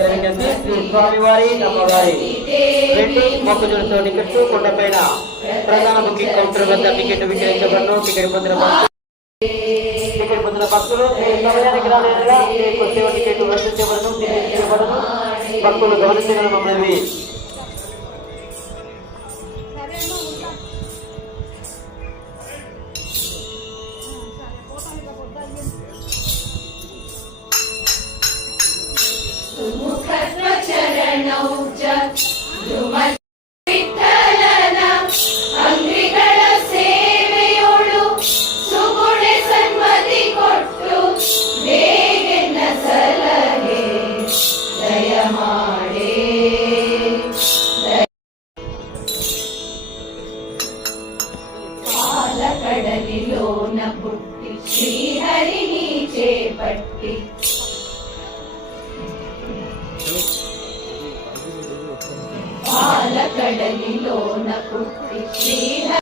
స్వామివారి అమ్మవారి రెండు మొక్కజొన్నతో టికెట్స్ కొండపైన ప్రధాన బుకింగ్ కౌంటర్ వద్ద టికెట్ విక్రయించబడను. టికెట్ పొందిన భక్తులు సమయానికి రాలేదా టికెట్ రద్దు చేయబడను, చేయబడను. భక్తులు గమనించగల మమ్మల్ని కడలిలోన పుట్టి శ్రీహరిని చేపట్టి పాలకడలిలోన పుట్టి శ్రీహరి